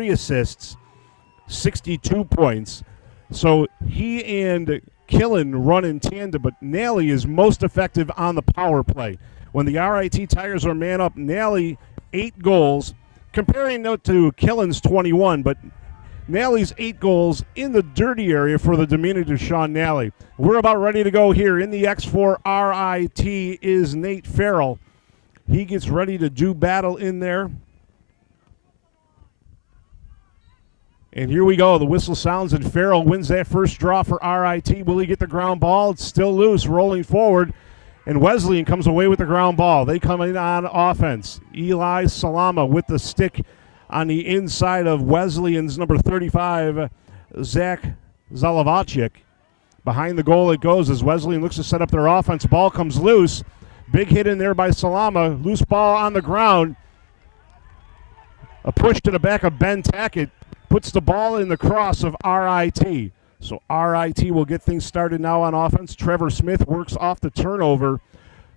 3 assists, 62 points. So he and Killen run in tandem, but Nally is most effective on the power play. When the RIT Tigers are man up, Nally 8 goals, comparing note to Killen's 21, but Nally's 8 goals in the dirty area for the diminutive Sean Nally. We're about ready to go here. In the X4 RIT is Nate Farrell. He gets ready to do battle in there. And here we go. The whistle sounds, and Farrell wins that first draw for RIT. Will he get the ground ball? It's still loose, rolling forward. And Wesleyan comes away with the ground ball. They come in on offense. Eli Salama with the stick on the inside of Wesleyan's number 35, Zach Zalavachik. Behind the goal it goes as Wesleyan looks to set up their offense. Ball comes loose. Big hit in there by Salama. Loose ball on the ground. A push to the back of Ben Tackett puts the ball in the cross of RIT. So RIT will get things started now on offense. Trevor Smith works off the turnover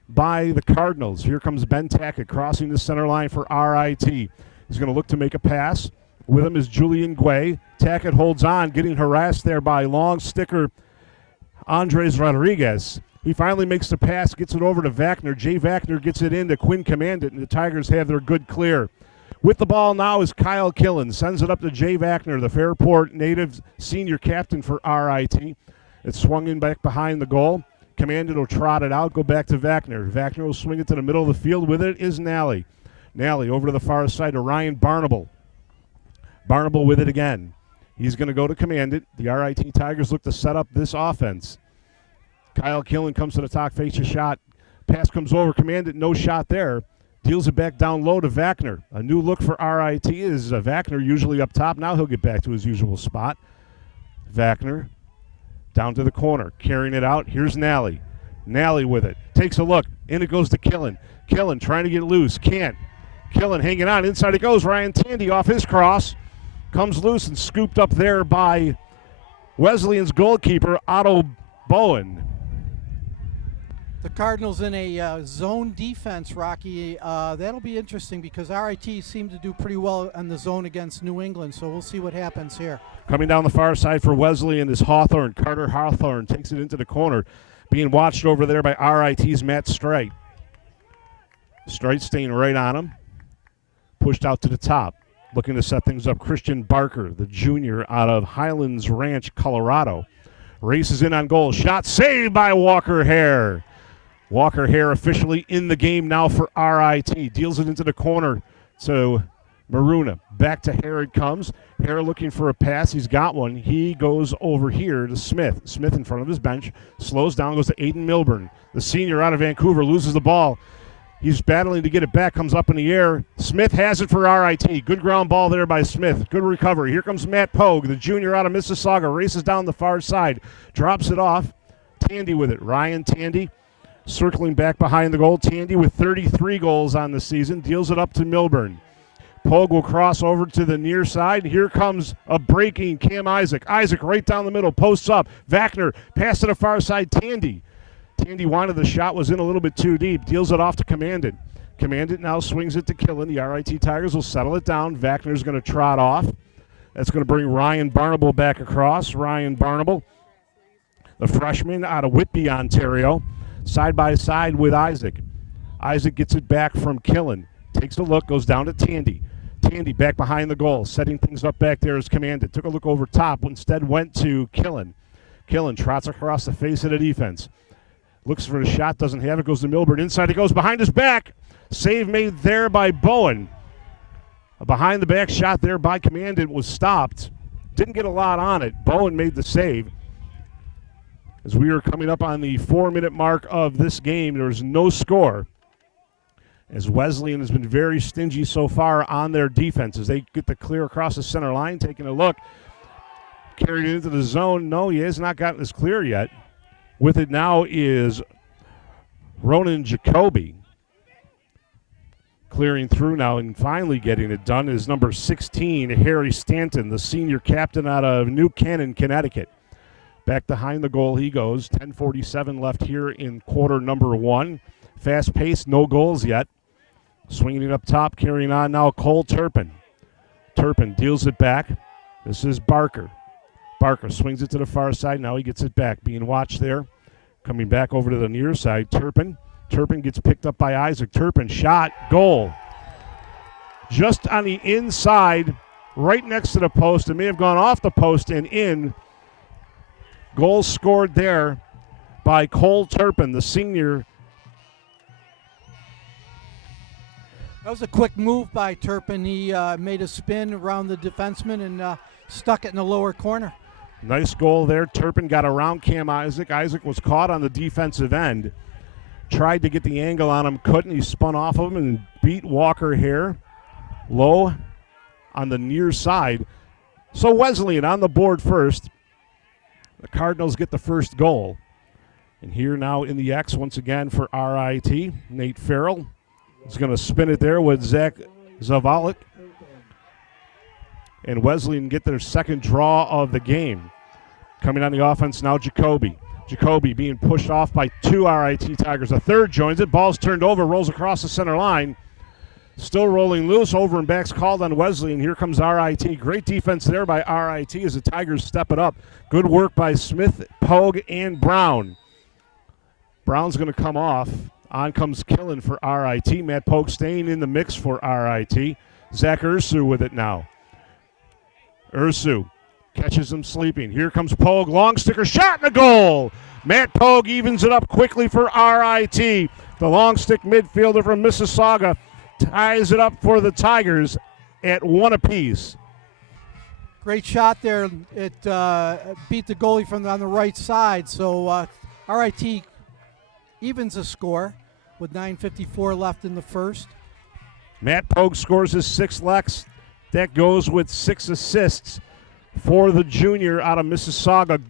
by the Cardinals. Here comes Ben Tackett crossing the center line for RIT. He's going to look to make a pass. With him is Julian Guay. Tackett holds on, getting harassed there by long sticker Andres Rodriguez. He finally makes the pass, gets it over to Wagner. Jay Wagner gets it into Quinn Commandant, and the Tigers have their good clear. With the ball now is Kyle Killen. Sends it up to Jay Wagner, the Fairport native senior captain for RIT. It's swung in back behind the goal. Commandant will trot it out, go back to Wagner. Wagner will swing it to the middle of the field. With it is Nally. Nally over to the far side to Ryan Barnable. Barnable with it again. He's going to go to Commandant. The RIT Tigers look to set up this offense. Kyle Killen comes to the top, fakes a shot. Pass comes over. Commandant, no shot there. Deals it back down low to Wagner. A new look for RIT is Wagner usually up top. Now he'll get back to his usual spot. Wagner down to the corner, carrying it out. Here's Nally. Nally with it. Takes a look. In it goes to Killen. Killen trying to get loose. Can't. Killen hanging on. Inside it goes. Ryan Tandy off his cross. Comes loose and scooped up there by Wesleyan's goalkeeper, Otto Bowen. The Cardinals in a zone defense, Rocky. That'll be interesting because RIT seemed to do pretty well on the zone against New England, so we'll see what happens here. Coming down the far side for Wesleyan is Hawthorne. Carter Hawthorne takes it into the corner, being watched over there by RIT's Matt Strite. Strite staying right on him. Pushed out to the top. Looking to set things up. Christian Barker, the junior out of Highlands Ranch, Colorado. Races in on goal. Shot saved by Walker Hare. Walker Hare officially in the game now for RIT. Deals it into the corner to Maruna. Back to Hare it comes. Hare looking for a pass. He's got one. He goes over here to Smith. Smith in front of his bench. Slows down, goes to Aiden Milburn. The senior out of Vancouver loses the ball. He's battling to get it back. Comes up in the air. Smith has it for RIT. Good ground ball there by Smith. Good recovery. Here comes Matt Pogue, the junior out of Mississauga. Races down the far side. Drops it off. Tandy with it. Ryan Tandy. Circling back behind the goal. Tandy with 33 goals on the season. Deals it up to Milburn. Pogue will cross over to the near side. Here comes a breaking Cam Isaac. Isaac right down the middle. Posts up. Wagner pass to the far side. Tandy. Tandy wanted the shot. Was in a little bit too deep. Deals it off to Commandant. Commandant now swings it to Killen. The RIT Tigers will settle it down. Wagner's going to trot off. That's going to bring Ryan Barnable back across. Ryan Barnable, the freshman out of Whitby, Ontario. Side by side with Isaac. Isaac gets it back from Killen. Takes a look, goes down to Tandy. Tandy back behind the goal, setting things up back there as Commandant. Took a look over top, instead went to Killen. Killen trots across the face of the defense. Looks for the shot, doesn't have it, goes to Milburn. Inside it goes, behind his back. Save made there by Bowen. A behind the back shot there by Commandant was stopped. Didn't get a lot on it. Bowen made the save. As we are coming up on the 4-minute mark of this game, there's no score. As Wesleyan has been very stingy so far on their defense. As they get the clear across the center line, taking a look. Carried it into the zone. No, he has not gotten this clear yet. With it now is Ronan Jacobi. Clearing through now and finally getting it done is number 16, Harry Stanton, the senior captain out of New Canaan, Connecticut. Back behind the goal he goes. 10:47 left here in quarter number 1. Fast pace, no goals yet. Swinging it up top, carrying on now Cole Turpin. Turpin deals it back. This is Barker. Barker swings it to the far side. Now he gets it back. Being watched there. Coming back over to the near side. Turpin. Turpin gets picked up by Isaac. Turpin shot. Goal. Just on the inside, right next to the post. It may have gone off the post and in. Goal scored there by Cole Turpin, the senior. That was a quick move by Turpin. He made a spin around the defenseman and stuck it in the lower corner. Nice goal there. Turpin got around Cam Isaac. Isaac was caught on the defensive end. Tried to get the angle on him, couldn't. He spun off of him and beat Walker Hare low on the near side. So Wesleyan on the board first. The Cardinals get the first goal. And here now in the X once again for RIT, Nate Farrell is going to spin it there with Zach Zavalik. And Wesleyan get their second draw of the game. Coming on the offense now, Jacobi. Jacobi being pushed off by two RIT Tigers. A third joins it. Ball's turned over, rolls across the center line. Still rolling loose. Over and back's called on Wesleyan. Here comes RIT. Great defense there by RIT as the Tigers step it up. Good work by Smith, Pogue, and Brown. Brown's going to come off. On comes Killen for RIT. Matt Pogue staying in the mix for RIT. Zach Ursu with it now. Ursu catches him sleeping. Here comes Pogue. Long sticker shot and a goal. Matt Pogue evens it up quickly for RIT. The long stick midfielder from Mississauga ties it up for the Tigers at one apiece. Great shot there. It beat the goalie from on the right side. So RIT evens the score with 9:54 left in the first. Matt Pogue scores his sixth Lex. That goes with 6 assists for the junior out of Mississauga.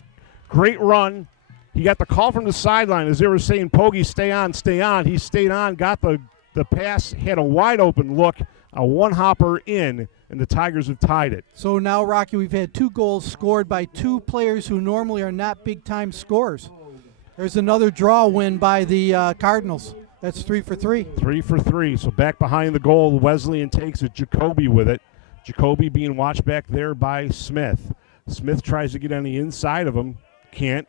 Great run. He got the call from the sideline as they were saying, Pogue, stay on, stay on. He stayed on, got the pass, had a wide open look, a one-hopper in, and the Tigers have tied it. So now, Rocky, we've had 2 goals scored by 2 players who normally are not big-time scorers. There's another draw win by the Cardinals. That's 3 for 3. 3 for 3. So back behind the goal, Wesleyan takes it. Jacobi with it. Jacobi being watched back there by Smith. Smith tries to get on the inside of him. Can't.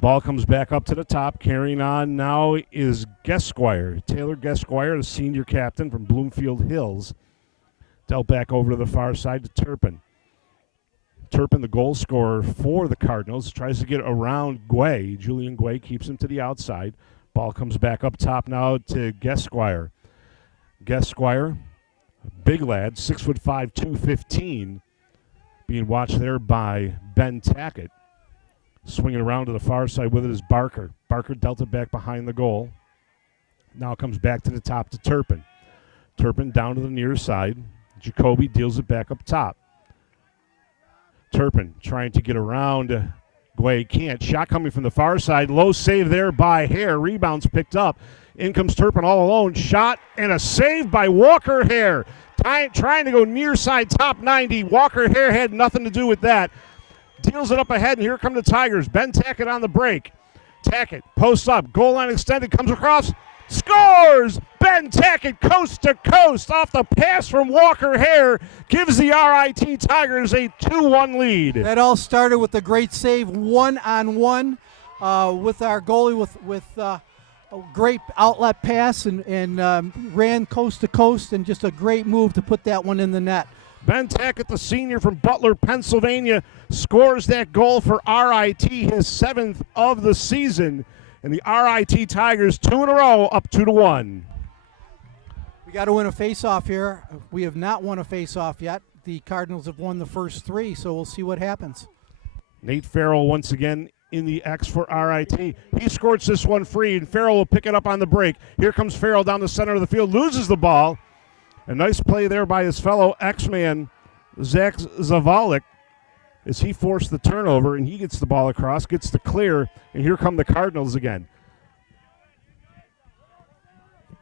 Ball comes back up to the top. Carrying on now is Gesquire. Taylor Gesquire, the senior captain from Bloomfield Hills. Dealt back over to the far side to Turpin. Turpin, the goal scorer for the Cardinals, tries to get around Guay. Julian Guay keeps him to the outside. Ball comes back up top now to Gesquire. Gesquire, big lad, 6'5", 215, being watched there by Ben Tackett. Swinging around to the far side with it is Barker. Barker dealt it back behind the goal. Now comes back to the top to Turpin. Turpin down to the near side. Jacobi deals it back up top. Turpin trying to get around Guay. Can't. Shot coming from the far side. Low save there by Hare. Rebounds picked up. In comes Turpin all alone. Shot and a save by Walker Hare. Trying to go near side top 90. Walker Hare had nothing to do with that. Deals it up ahead, and here come the Tigers. Ben Tackett on the break. Tackett posts up. Goal line extended. Comes across. Scores! Ben Tackett coast to coast off the pass from Walker Hare. Gives the RIT Tigers a 2-1 lead. That all started with a great save, 1-on-1 with our goalie with a great outlet pass and ran coast to coast, and just a great move to put that one in the net. Ben Tackett, the senior from Butler, Pennsylvania, scores that goal for RIT, his 7th of the season. And the RIT Tigers, 2 in a row, up 2-1. We got to win a face-off here. We have not won a face-off yet. The Cardinals have won the first 3, so we'll see what happens. Nate Farrell once again in the X for RIT. He scores this one free, and Farrell will pick it up on the break. Here comes Farrell down the center of the field, loses the ball. A nice play there by his fellow X-man, Zach Zavalik, as he forced the turnover, and he gets the ball across, gets the clear, and here come the Cardinals again.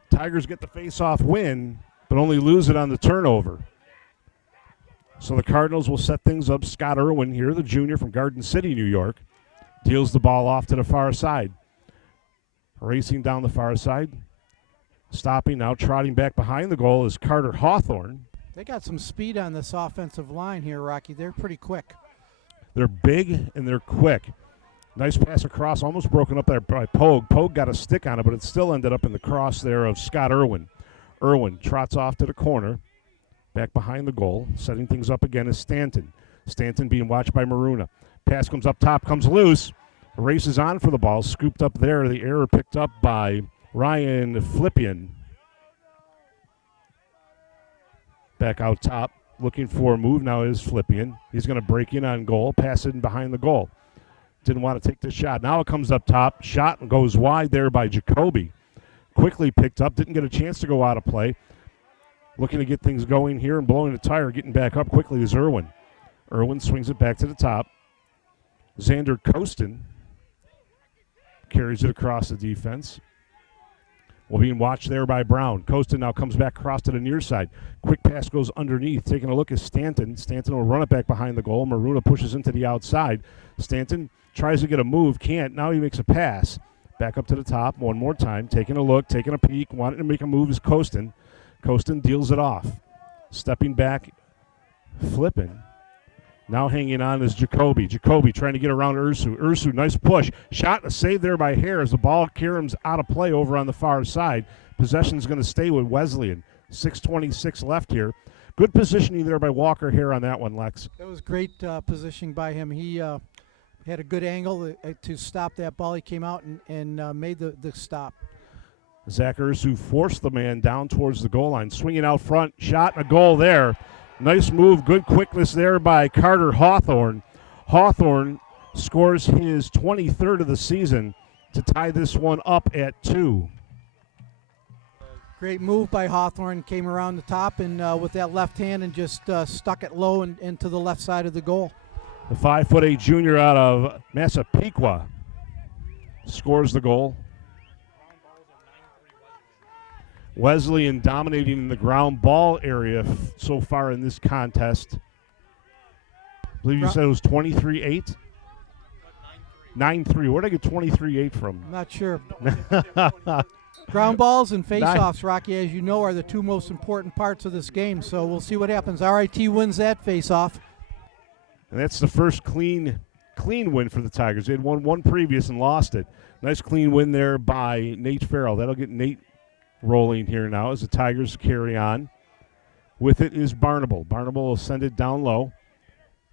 Tigers get the face-off win, but only lose it on the turnover. So the Cardinals will set things up. Scott Irwin here, the junior from Garden City, New York, deals the ball off to the far side. Racing down the far side. Stopping now, trotting back behind the goal is Carter Hawthorne. They got some speed on this offensive line here, Rocky. They're pretty quick. They're big and they're quick. Nice pass across, almost broken up there by Pogue. Pogue got a stick on it, but it still ended up in the cross there of Scott Irwin. Irwin trots off to the corner, back behind the goal. Setting things up again is Stanton. Stanton being watched by Maruna. Pass comes up top, comes loose. Races on for the ball, scooped up there. The error picked up by Ryan Flippian. Back out top, looking for a move now is Flippian. He's going to break in on goal, pass it in behind the goal. Didn't want to take the shot. Now it comes up top, shot and goes wide there by Jacobi. Quickly picked up, didn't get a chance to go out of play. Looking to get things going here and blowing the tire, getting back up quickly is Irwin. Irwin swings it back to the top. Xander Kostin carries it across the defense. Well, being watched there by Brown. Kostin now comes back across to the near side. Quick pass goes underneath. Taking a look is Stanton. Stanton will run it back behind the goal. Maruna pushes into the outside. Stanton tries to get a move, can't. Now he makes a pass. Back up to the top one more time. Taking a look, taking a peek. Wanting to make a move is Kostin. Kostin deals it off. Stepping back, flipping. Now hanging on is Jacobi. Jacobi trying to get around Ursu. Ursu, nice push. Shot, a save there by Hare as the ball caroms out of play over on the far side. Possession's going to stay with Wesleyan. 6:26 left here. Good positioning there by Walker Hare on that one, Lex. That was great positioning by him. He had a good angle to stop that ball. He came out and made the stop. Zach Ursu forced the man down towards the goal line. Swinging out front, shot and a goal there. Nice move, good quickness there by Carter Hawthorne. Hawthorne scores his 23rd of the season to tie this one up at 2. Great move by Hawthorne. Came around the top and with that left hand and just stuck it low and into the left side of the goal. The 5'8" junior out of Massapequa scores the goal. Wesleyan dominating in the ground ball area so far in this contest. I believe you said it was 23-8? 9-3. Where did I get 23-8 from? I'm not sure. Ground balls and face-offs, Rocky, as you know, are the two most important parts of this game. So we'll see what happens. RIT wins that face-off. And that's the first clean win for the Tigers. They had won one previous and lost it. Nice clean win there by Nate Farrell. That'll get Nate rolling here now as the Tigers carry on. With it is Barnable. Barnable will send it down low.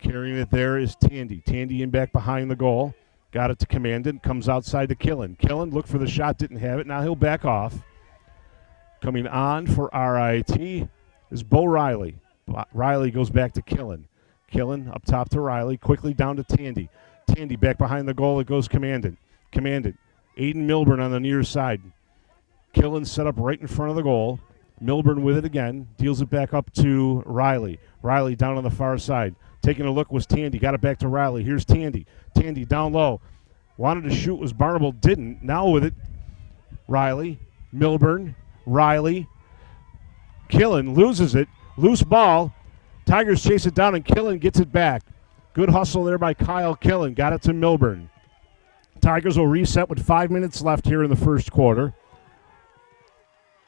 Carrying it there is Tandy. Tandy in back behind the goal. Got it to Commandant. Comes outside to Killen. Killen looked for the shot, didn't have it. Now he'll back off. Coming on for RIT is Bo Riley. Riley goes back to Killen. Killen up top to Riley. Quickly down to Tandy. Tandy back behind the goal. It goes Commandant. Commandant. Aiden Milburn on the near side. Killen set up right in front of the goal. Milburn with it again. Deals it back up to Riley. Riley down on the far side. Taking a look was Tandy. Got it back to Riley. Here's Tandy. Tandy down low. Wanted to shoot was Barnable. Didn't. Now with it, Riley. Milburn. Riley. Killen loses it. Loose ball. Tigers chase it down and Killen gets it back. Good hustle there by Kyle Killen. Got it to Milburn. Tigers will reset with 5 minutes left here in the first quarter.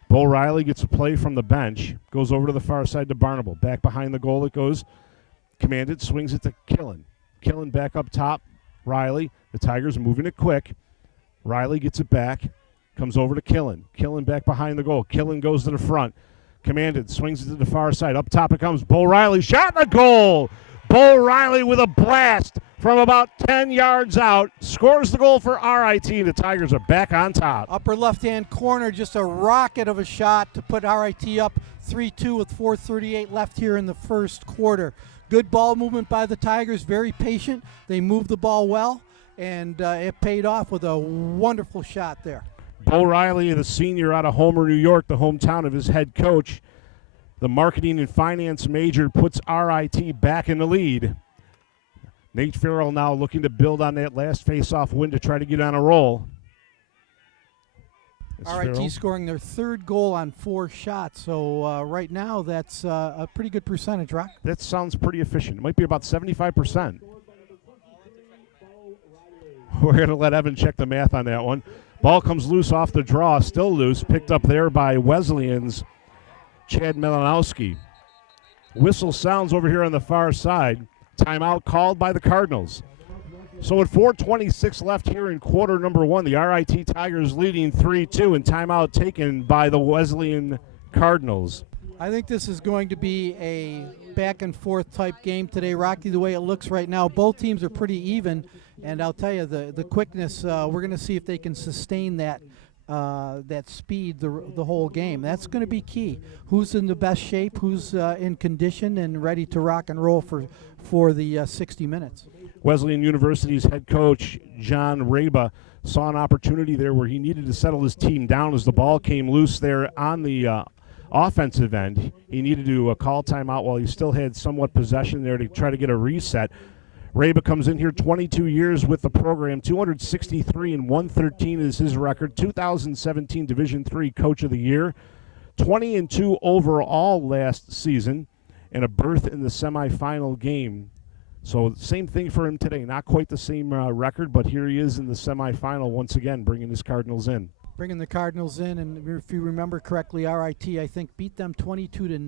Bo Riley gets a play from the bench. Goes over to the far side to Barnable. Back behind the goal it goes. Commanded swings it to Killen. Killen back up top. Riley. The Tigers moving it quick. Riley gets it back. Comes over to Killen. Killen back behind the goal. Killen goes to the front. Commanded swings it to the far side. Up top it comes. Bo Riley. Shot and a goal. Bo Riley with a blast from about 10 yards out. Scores the goal for RIT. The Tigers are back on top. Upper left-hand corner, just a rocket of a shot to put RIT up 3-2 with 4:38 left here in the first quarter. Good ball movement by the Tigers, very patient. They moved the ball well, and it paid off with a wonderful shot there. Bo Riley, the senior out of Homer, New York, the hometown of his head coach. The marketing and finance major puts RIT back in the lead. Nate Farrell now looking to build on that last face-off win to try to get on a roll. RIT scoring their third goal on 4 shots. So right now that's a pretty good percentage, Rock. That sounds pretty efficient. It might be about 75%. We're going to let Evan check the math on that one. Ball comes loose off the draw, still loose. Picked up there by Wesleyan's Chad Melanowski. Whistle sounds over here on the far side. Timeout called by the Cardinals. So at 4:26 left here in quarter number one, the RIT Tigers leading 3-2, and timeout taken by the Wesleyan Cardinals. I think this is going to be a back and forth type game today, Rocky, the way it looks right now. Both teams are pretty even, and I'll tell you, the quickness, we're going to see if they can sustain that speed the whole game. That's going to be key. Who's in the best shape, who's in condition and ready to rock and roll for the 60 minutes. Wesleyan University's head coach, John Raba, saw an opportunity there where he needed to settle his team down as the ball came loose there on the offensive end. He needed to call timeout while he still had somewhat possession there to try to get a reset. Raba comes in here 22 years with the program, 263 and 113 is his record, 2017 Division III Coach of the Year, 20-2 overall last season, and a berth in the semifinal game. So same thing for him today. Not quite the same record, but here he is in the semifinal once again, bringing his Cardinals in. Bringing the Cardinals in, and if you remember correctly, RIT, I think, beat them 22-9,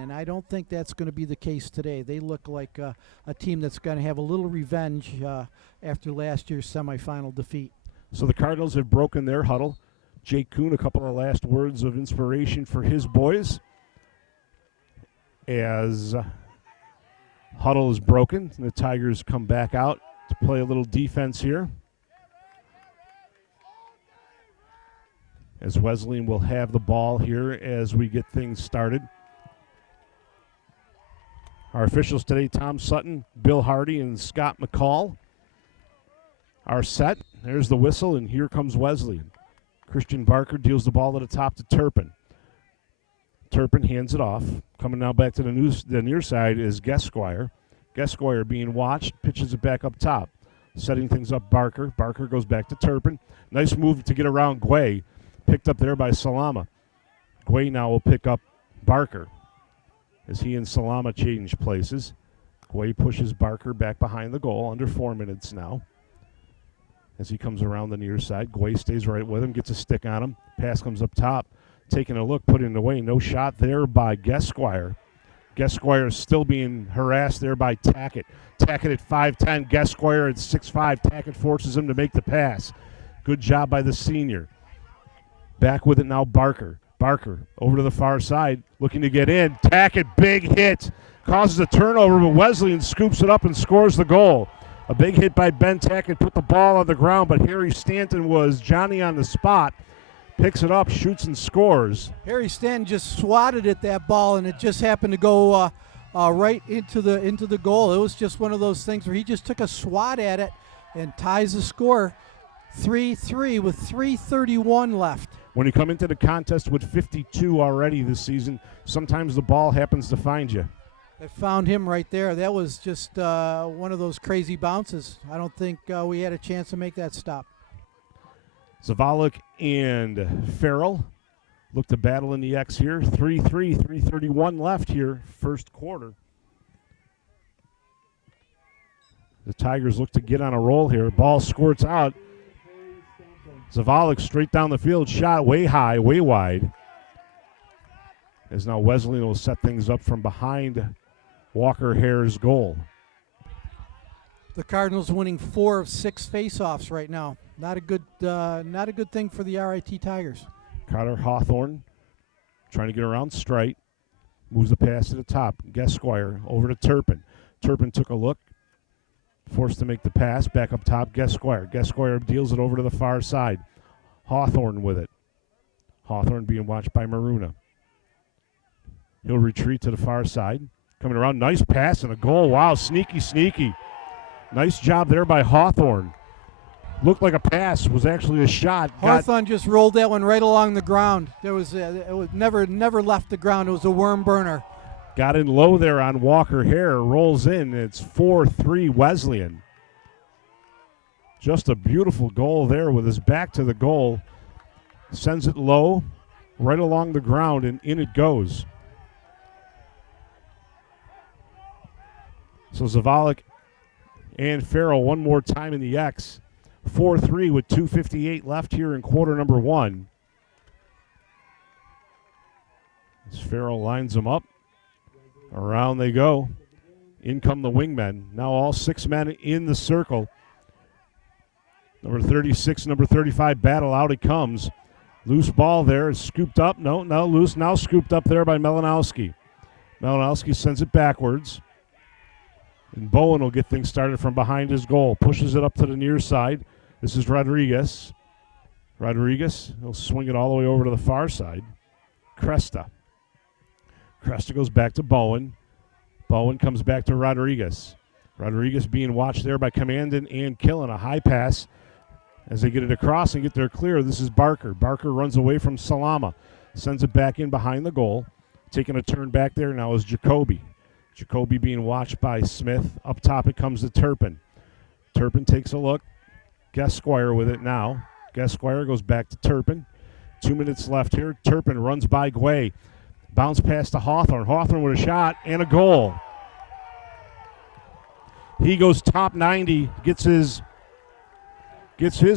and I don't think that's going to be the case today. They look like a team that's going to have a little revenge after last year's semifinal defeat. So the Cardinals have broken their huddle. Jake Kuhn, a couple of last words of inspiration for his boys. As huddle is broken, the Tigers come back out to play a little defense here. As Wesleyan will have the ball here as we get things started. Our officials today, Tom Sutton, Bill Hardy, and Scott McCall, are set. There's the whistle, and here comes Wesleyan. Christian Barker deals the ball at the top to Turpin. Turpin hands it off. Coming now back to the near side is Gesquire. Gesquire being watched, pitches it back up top. Setting things up, Barker. Barker goes back to Turpin. Nice move to get around Guay. Picked up there by Salama. Guay now will pick up Barker as he and Salama change places. Guay pushes Barker back behind the goal, under 4 minutes now. As he comes around the near side, Guay stays right with him, gets a stick on him. Pass comes up top. Taking a look, put it away. No shot there by Gesquire. Gesquire is still being harassed there by Tackett. Tackett at 5'10", Gesquire at 6'5". Tackett forces him to make the pass. Good job by the senior. Back with it now, Barker. Barker over to the far side, looking to get in. Tackett, big hit. Causes a turnover, but Wesleyan scoops it up and scores the goal. A big hit by Ben Tackett, put the ball on the ground, but Harry Stanton was Johnny on the spot. Picks it up, shoots and scores. Harry Stanton just swatted at that ball, and it just happened to go right into the goal. It was just one of those things where he just took a swat at it and ties the score 3-3 with 3:31 left. When you come into the contest with 52 already this season, sometimes the ball happens to find you. I found him right there. That was just one of those crazy bounces. I don't think we had a chance to make that stop. Zavalik and Farrell look to battle in the X here. 3-3, 3:31 left here, first quarter. The Tigers look to get on a roll here. Ball squirts out. Zavalik straight down the field, shot way high, way wide. As now Wesleyan will set things up from behind Walker Hare's goal. The Cardinals winning 4 of 6 faceoffs right now. Not a good thing for the RIT Tigers. Carter Hawthorne trying to get around Strite. Moves the pass to the top. Gesquire over to Turpin. Turpin took a look. Forced to make the pass. Back up top, Gesquire. Gesquire deals it over to the far side. Hawthorne with it. Hawthorne being watched by Maruna. He'll retreat to the far side. Coming around. Nice pass and a goal. Wow, sneaky, sneaky. Nice job there by Hawthorne. Looked like a pass, was actually a shot. Hawthorne just rolled that one right along the ground. It was never left the ground. It was a worm burner. Got in low there on Walker Hare. Rolls in. It's 4-3 Wesleyan. Just a beautiful goal there with his back to the goal. Sends it low, right along the ground, and in it goes. So Zavalik and Farrell one more time in the X. 4-3 with 2:58 left here in quarter number one. As Farrell lines them up. Around they go. In come the wingmen. Now all 6 men in the circle. Number 36, number 35 battle. Out it comes. Loose ball there is scooped up. No, loose. Now scooped up there by Melanowski. Melanowski sends it backwards. And Bowen will get things started from behind his goal. Pushes it up to the near side. This is Rodriguez. Rodriguez, he'll swing it all the way over to the far side. Cresta. Cresta goes back to Bowen. Bowen comes back to Rodriguez. Rodriguez being watched there by Commandant and Killen. A high pass as they get it across and get there clear. This is Barker. Barker runs away from Salama. Sends it back in behind the goal. Taking a turn back there now is Jacobi. Jacobi being watched by Smith. Up top it comes to Turpin. Turpin takes a look. Guesquire with it now. Guesquire goes back to Turpin. 2 minutes left here. Turpin runs by Guay. Bounce pass to Hawthorne. Hawthorne with a shot and a goal. He goes top 90, gets his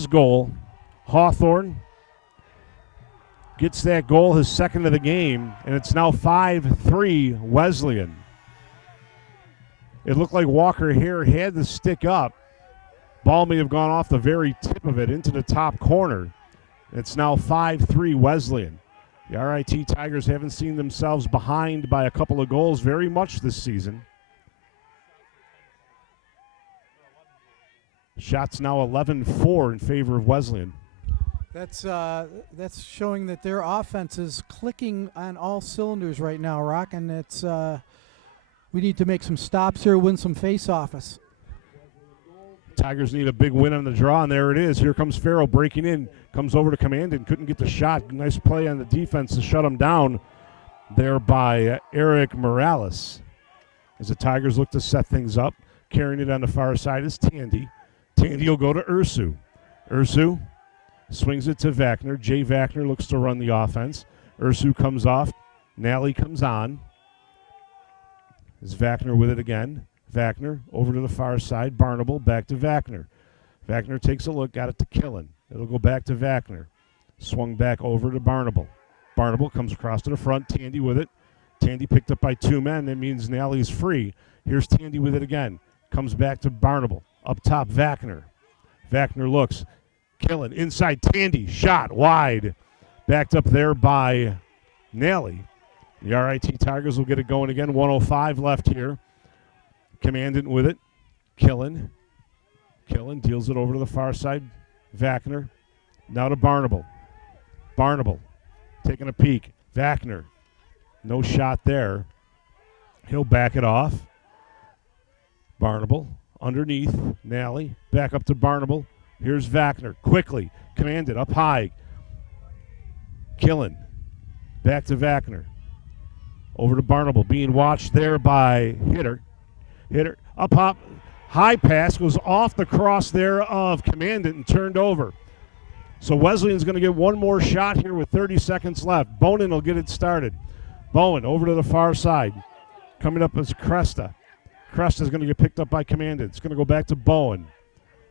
goal. Hawthorne gets that goal, his second of the game, and it's now 5-3 Wesleyan. It looked like Walker Hare had the stick up. Ball may have gone off the very tip of it into the top corner. It's now 5-3 Wesleyan. The RIT Tigers haven't seen themselves behind by a couple of goals very much this season. Shots now 11-4 in favor of Wesleyan. That's showing that their offense is clicking on all cylinders right now, Rock, and it's we need to make some stops here, win some face-offs. Tigers need a big win on the draw, and there it is. Here comes Farrell breaking in, comes over to Commandant, couldn't get the shot. Nice play on the defense to shut him down there by Eric Morales. As the Tigers look to set things up, carrying it on the far side is Tandy. Tandy will go to Ursu. Ursu swings it to Vachner. Jay Vachner looks to run the offense. Ursu comes off. Nally comes on. Is Vachner with it again. Vachner over to the far side. Barnable back to Vachner. Vachner takes a look, got it to Killen. It'll go back to Vachner. Swung back over to Barnable. Barnable comes across to the front. Tandy with it. Tandy picked up by 2 men. That means Nally's free. Here's Tandy with it again. Comes back to Barnable. Up top, Vachner. Vachner looks. Killen inside. Tandy. Shot wide. Backed up there by Nally. The RIT Tigers will get it going again. 1:05 left here. Commandant with it. Killen. Killen deals it over to the far side. Vachner. Now to Barnable. Barnable taking a peek. Vachner. No shot there. He'll back it off. Barnable underneath. Nally. Back up to Barnable. Here's Vachner. Quickly. Commandant up high. Killen. Back to Vachner. Over to Barnable. Being watched there by Hitter. Hitter up hop. High pass goes off the cross there of Commandant and turned over. So Wesleyan's going to get one more shot here with 30 seconds left. Bonin will get it started. Bowen over to the far side. Coming up is Cresta. Cresta's going to get picked up by Commandant. It's going to go back to Bowen.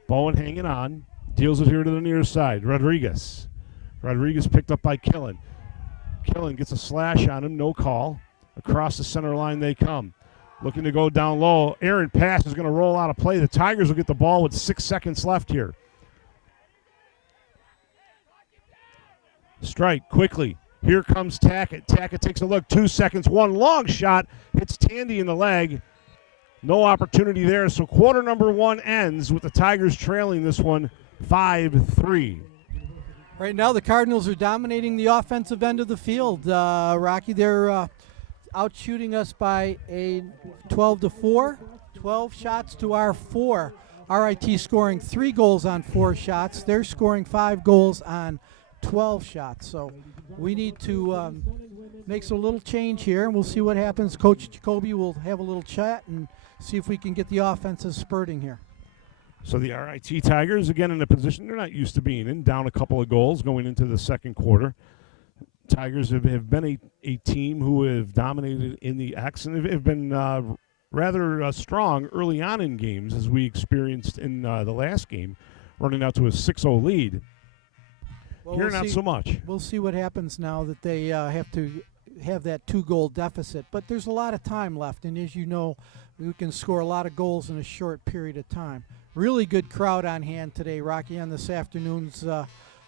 Bowen hanging on. Deals it here to the near side. Rodriguez. Rodriguez picked up by Killen. Killen gets a slash on him. No call. Across the center line they come. Looking to go down low. Errant pass is going to roll out of play. The Tigers will get the ball with 6 seconds left here. Strike quickly. Here comes Tackett. Tackett takes a look. 2 seconds. One long shot. Hits Tandy in the leg. No opportunity there. So quarter number 1 ends with the Tigers trailing this one 5-3. Right now the Cardinals are dominating the offensive end of the field. Rocky, they're out shooting us by a 12-4. 12 shots to our 4. RIT scoring 3 goals on 4 shots. They're scoring 5 goals on 12 shots. So we need to make a little change here, and we'll see what happens. Coach Jacobi will have a little chat and see if we can get the offenses spurting here. So the RIT Tigers, again, in a position they're not used to being in, down a couple of goals going into the second quarter. Tigers have been a team who have dominated in the X and have been rather strong early on in games, as we experienced in the last game, running out to a 6-0 lead. Well, Here, not so much. We'll see what happens now that they have to have that 2-goal deficit. But there's a lot of time left, and as you know, we can score a lot of goals in a short period of time. Really good crowd on hand today, Rocky, on this afternoon's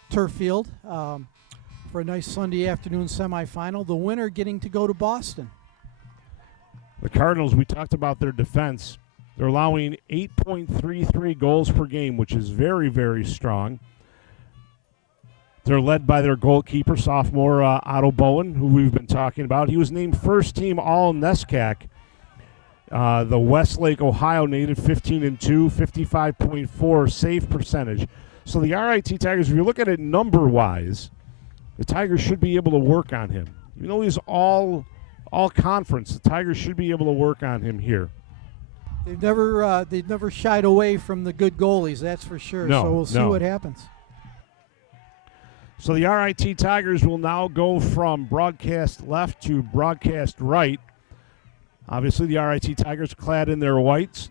turf field for a nice Sunday afternoon semifinal. The winner getting to go to Boston. The Cardinals, we talked about their defense. They're allowing 8.33 goals per game, which is very, very strong. They're led by their goalkeeper, sophomore Otto Bowen, who we've been talking about. He was named first team All-NESCAC. The Westlake, Ohio native, 15-2, 55.4 save percentage. So the RIT Tigers, if you look at it number-wise, the Tigers should be able to work on him. You know, he's all conference. The Tigers should be able to work on him here. They've never shied away from the good goalies, that's for sure. No, so we'll see what happens. So the RIT Tigers will now go from broadcast left to broadcast right. Obviously, the RIT Tigers clad in their whites,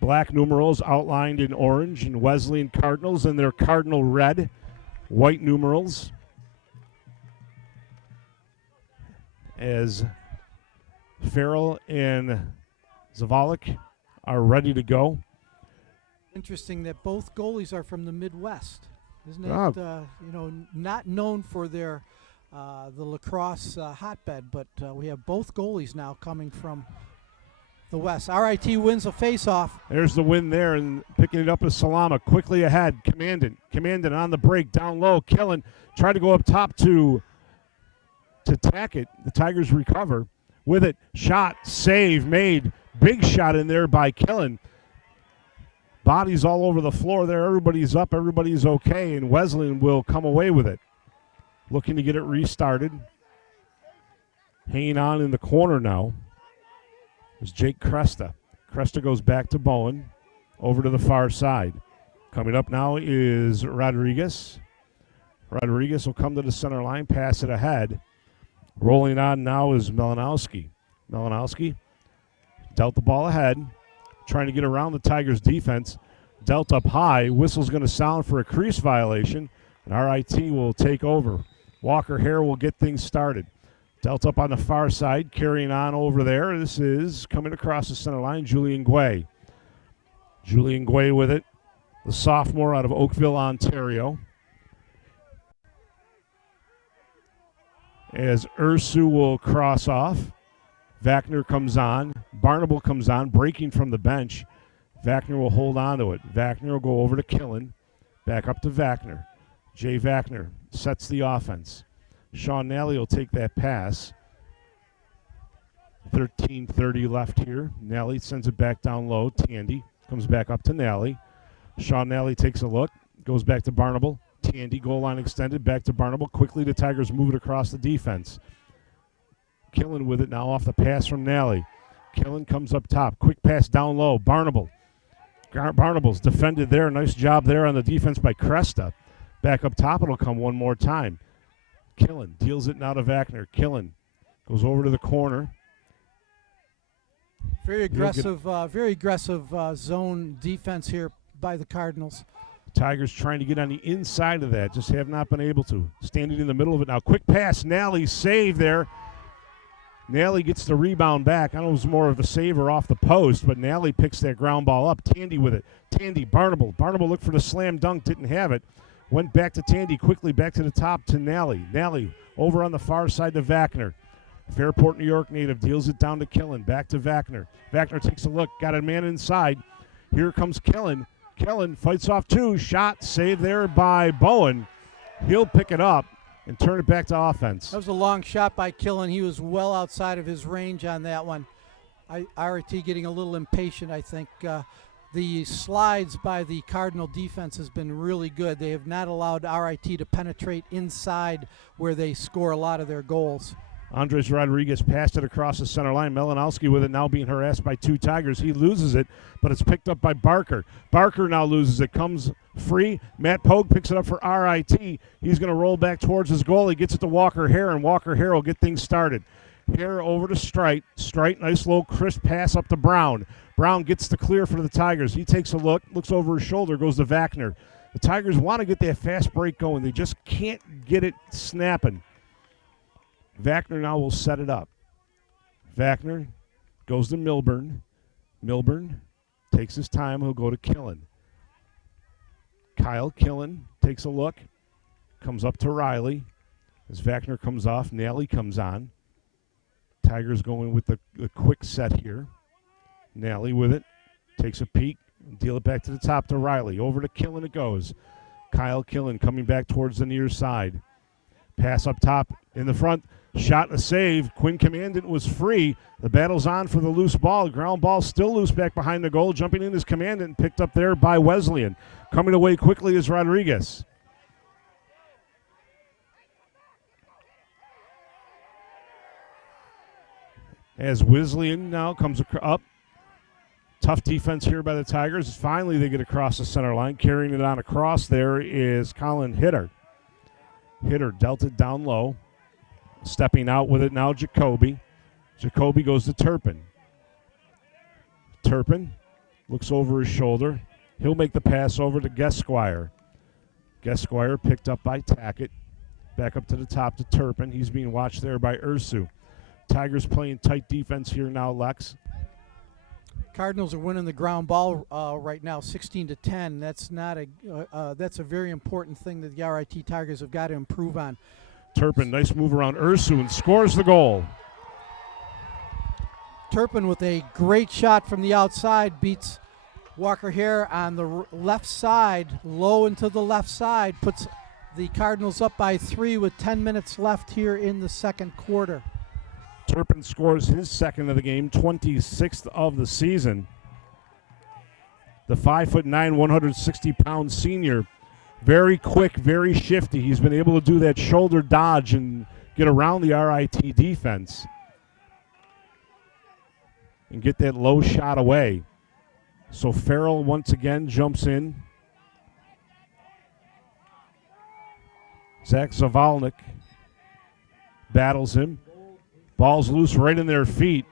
black numerals outlined in orange, and Wesleyan Cardinals in their cardinal red, white numerals. As Farrell and Zavalik are ready to go. Interesting that both goalies are from the Midwest. Isn't it, not known for their the lacrosse hotbed, but we have both goalies now coming from the West. RIT wins a face-off. There's the win there, and picking it up is Salama. Quickly ahead, Commandant on the break, down low, Killen. Tried to go up top to Tackett. The Tigers recover with it. Shot, save, made. Big shot in there by Killen. Bodies all over the floor there. Everybody's up. Everybody's okay, and Wesleyan will come away with it. Looking to get it restarted. Hanging on in the corner now is Jake Cresta. Cresta goes back to Bowen. Over to the far side. Coming up now is Rodriguez. Rodriguez will come to the center line, pass it ahead. Rolling on now is Melanowski. Melanowski dealt the ball ahead, trying to get around the Tigers' defense. Dealt up high. Whistle's going to sound for a crease violation, and RIT will take over. Walker Hare will get things started. Dealt up on the far side, carrying on over there. This is coming across the center line, Julian Guay. Julian Guay with it, the sophomore out of Oakville, Ontario. As Ursu will cross off. Vachner comes on. Barnable comes on, breaking from the bench. Vachner will hold on to it. Vachner will go over to Killen. Back up to Vachner. Jay Vachner sets the offense. Sean Nally will take that pass. 13:30 left here. Nally sends it back down low. Tandy comes back up to Nally. Sean Nally takes a look. Goes back to Barnable. Tandy, goal line extended. Back to Barnable. Quickly the Tigers move it across the defense. Killen with it now off the pass from Nally. Killen comes up top. Quick pass down low. Barnable. Barnable's defended there. Nice job there on the defense by Cresta. Back up top, it'll come one more time. Killen deals it now to Vachner. Killen goes over to the corner. Very aggressive zone defense here by the Cardinals. Tigers trying to get on the inside of that, just have not been able to. Standing in the middle of it now. Quick pass. Nally save there. Nally gets the rebound back. I don't know if it was more of a save or off the post, but Nally picks that ground ball up. Tandy with it. Tandy, Barnable. Barnable looked for the slam dunk, didn't have it. Went back to Tandy, quickly back to the top to Nally. Nally over on the far side to Vachner. Fairport, New York native, deals it down to Killen. Back to Vachner. Vachner takes a look, got a man inside. Here comes Killen. Killen fights off two. Shot, saved there by Bowen. He'll pick it up and turn it back to offense. That was a long shot by Killen. He was well outside of his range on that one. RIT getting a little impatient, I think. The slides by the Cardinal defense has been really good. They have not allowed RIT to penetrate inside where they score a lot of their goals. Andres Rodriguez passed it across the center line. Melanowski with it, now being harassed by two Tigers. He loses it, but it's picked up by Barker. Barker now loses it, comes free. Matt Pogue picks it up for RIT. He's going to roll back towards his goal. He gets it to Walker Hare, and Walker Hare will get things started. Hare over to Strite. Strite, nice low, crisp pass up to Brown. Brown gets the clear for the Tigers. He takes a look, looks over his shoulder, goes to Vachner. The Tigers want to get that fast break going. They just can't get it snapping. Wagner now will set it up. Wagner goes to Milburn. Milburn takes his time. He'll go to Killen. Kyle Killen takes a look. Comes up to Riley. As Wagner comes off, Nally comes on. Tigers going with the quick set here. Nally with it. Takes a peek. Deal it back to the top to Riley. Over to Killen it goes. Kyle Killen coming back towards the near side. Pass up top in the front. Shot and a save. Quinn Commandant was free. The battle's on for the loose ball. Ground ball still loose back behind the goal. Jumping in is Commandant, picked up there by Wesleyan. Coming away quickly is Rodriguez. As Wesleyan now comes up. Tough defense here by the Tigers. Finally they get across the center line. Carrying it on across there is Colin Hitter. Hitter dealt it down low. Stepping out with it now, Jacobi. Jacobi goes to Turpin. Turpin looks over his shoulder. He'll make the pass over to Guesquire. Guesquire picked up by Tackett. Back up to the top to Turpin. He's being watched there by Ursu. Tigers playing tight defense here now, Lex. Cardinals are winning the ground ball right now, 16-10. That's not that's a very important thing that the RIT Tigers have got to improve on. Turpin, nice move around Ursu and scores the goal. Turpin with a great shot from the outside beats Walker Hare on the left side, low into the left side, puts the Cardinals up by 3 with 10 minutes left here in the second quarter. Turpin scores his second of the game, 26th of the season. The 5'9", 160-pound senior, very quick, very shifty. He's been able to do that shoulder dodge and get around the RIT defense and get that low shot away. So Farrell once again jumps in. Zach Zavalnik battles him. Ball's loose right in their feet.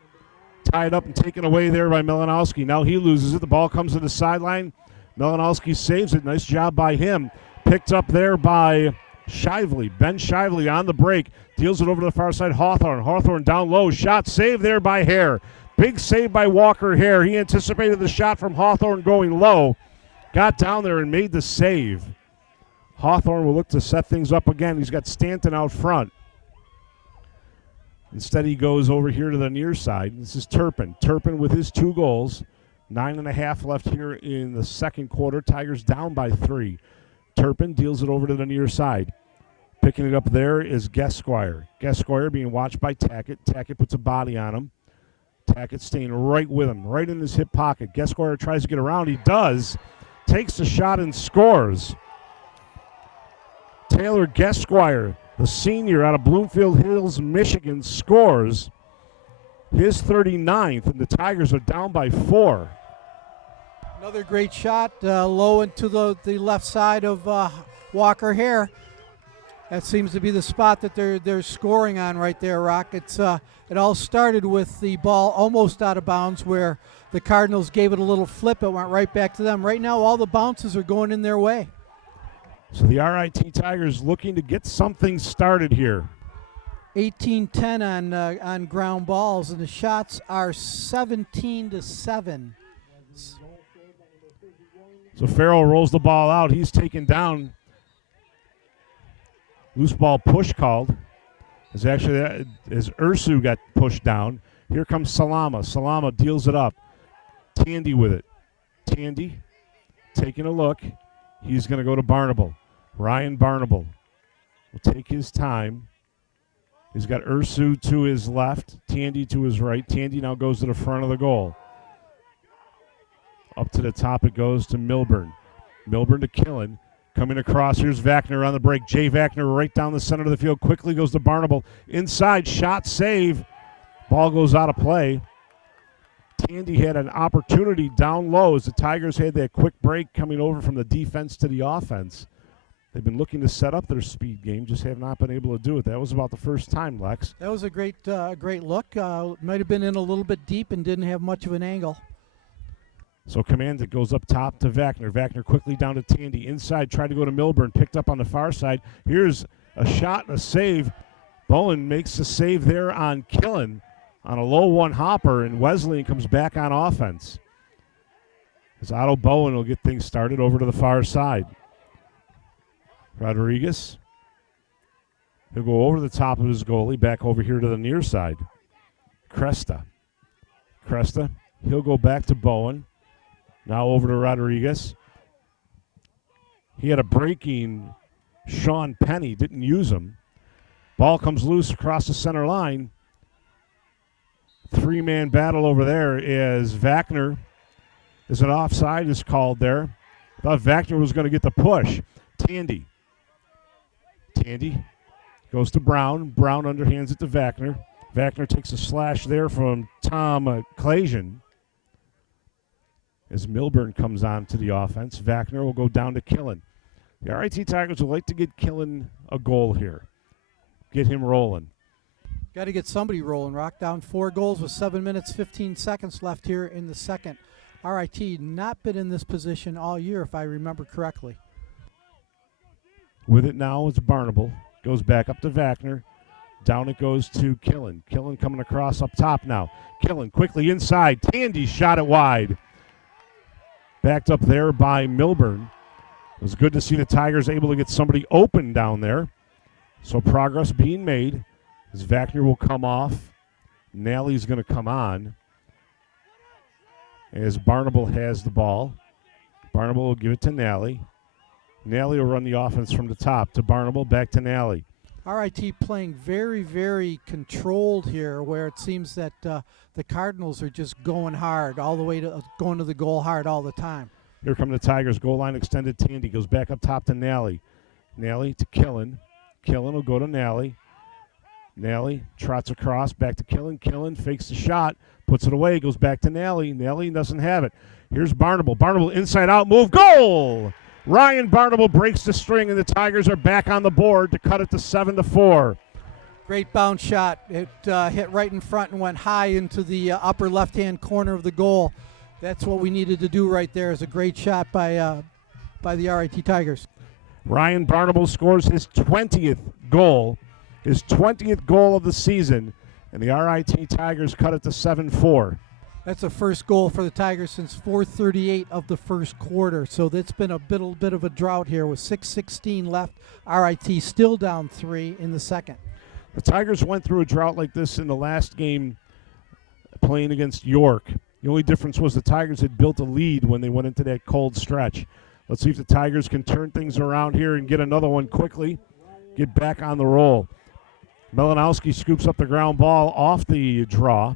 Tied up and taken away there by Melanowski. Now he loses it. The ball comes to the sideline. Melanowski saves it. Nice job by him. Picked up there by Shively. Ben Shively on the break. Deals it over to the far side. Hawthorne. Hawthorne down low. Shot saved there by Hare. Big save by Walker Hare. He anticipated the shot from Hawthorne going low. Got down there and made the save. Hawthorne will look to set things up again. He's got Stanton out front. Instead, he goes over here to the near side. This is Turpin. Turpin with his 2 goals. 9.5 left here in the second quarter. Tigers down by 3. Turpin deals it over to the near side. Picking it up there is Guesquire. Guesquire being watched by Tackett. Tackett puts a body on him. Tackett staying right with him, right in his hip pocket. Guesquire tries to get around. He does. Takes the shot and scores. Taylor Guesquire, the senior out of Bloomfield Hills, Michigan, scores his 39th, and the Tigers are down by 4. Another great shot low into the left side of Walker Hare. That seems to be the spot that they're scoring on right there, Rock. It all started with the ball almost out of bounds where the Cardinals gave it a little flip. It went right back to them. Right now all the bounces are going in their way. So the RIT Tigers looking to get something started here. 18-10 on ground balls, and the shots are 17-7. So Farrell rolls the ball out. He's taken down. Loose ball push called. As actually as Ursu got pushed down. Here comes Salama. Salama deals it up. Tandy with it. Tandy taking a look. He's going to go to Barnable. Ryan Barnable will take his time. He's got Ursu to his left, Tandy to his right. Tandy now goes to the front of the goal. Up to the top it goes to Milburn. Milburn to Killen. Coming across, here's Wagner on the break. Jay Wagner right down the center of the field. Quickly goes to Barnable. Inside, shot, save. Ball goes out of play. Tandy had an opportunity down low as the Tigers had that quick break coming over from the defense to the offense. They've been looking to set up their speed game, just have not been able to do it. That was about the first time, Lex. That was a great look. Might have been in a little bit deep and didn't have much of an angle. So Commandant goes up top to Wagner. Wagner quickly down to Tandy. Inside, tried to go to Milburn. Picked up on the far side. Here's a shot and a save Bowen makes the save there on Killen on a low one hopper, and Wesleyan comes back on offense. As Otto Bowen will get things started over to the far side. Rodriguez. He'll go over the top of his goalie, back over here to the near side. Cresta. He'll go back to Bowen. Now over to Rodriguez. He had a breaking Sean Penny, didn't use him. Ball comes loose across the center line. Three-man battle over there is Vachner. Is an offside is called there. Thought Vachner was going to get the push. Tandy goes to Brown. Brown underhands it to Vachner. Vachner takes a slash there from Tom Klajian. As Milburn comes on to the offense, Vachner will go down to Killen. The RIT Tigers would like to get Killen a goal here. Get him rolling. Got to get somebody rolling. Rock down 4 goals with 7 minutes, 15 seconds left here in the second. RIT not been in this position all year, if I remember correctly. With it now is Barnable. Goes back up to Vachner. Down it goes to Killen. Killen coming across up top now. Killen quickly inside. Tandy shot it wide. Backed up there by Milburn. It was good to see the Tigers able to get somebody open down there. So progress being made as Vachner will come off. Nally's going to come on. As Barnable has the ball. Barnable will give it to Nally. Nally will run the offense from the top to Barnable, back to Nally. RIT playing very, very controlled here, where it seems that the Cardinals are just going hard all the way to going to the goal hard all the time. Here come the Tigers. Goal line extended. Tandy goes back up top to Nally. Nally to Killen. Killen will go to Nally. Nally trots across, back to Killen. Killen fakes the shot, puts it away, goes back to Nally. Nally doesn't have it. Here's Barnable. Barnable inside out move. Goal! Ryan Barnable breaks the string, and the Tigers are back on the board to cut it to 7-4. Great bounce shot. It hit right in front and went high into the upper left-hand corner of the goal. That's what we needed to do right there. Is a great shot by the RIT Tigers. Ryan Barnable scores his 20th goal. His 20th goal of the season, and the RIT Tigers cut it to 7-4. That's the first goal for the Tigers since 4:38 of the first quarter. So that's been a bit of a drought here with 6:16 left. RIT still down 3 in the second. The Tigers went through a drought like this in the last game playing against York. The only difference was the Tigers had built a lead when they went into that cold stretch. Let's see if the Tigers can turn things around here and get another one quickly, get back on the roll. Melanowski scoops up the ground ball off the draw.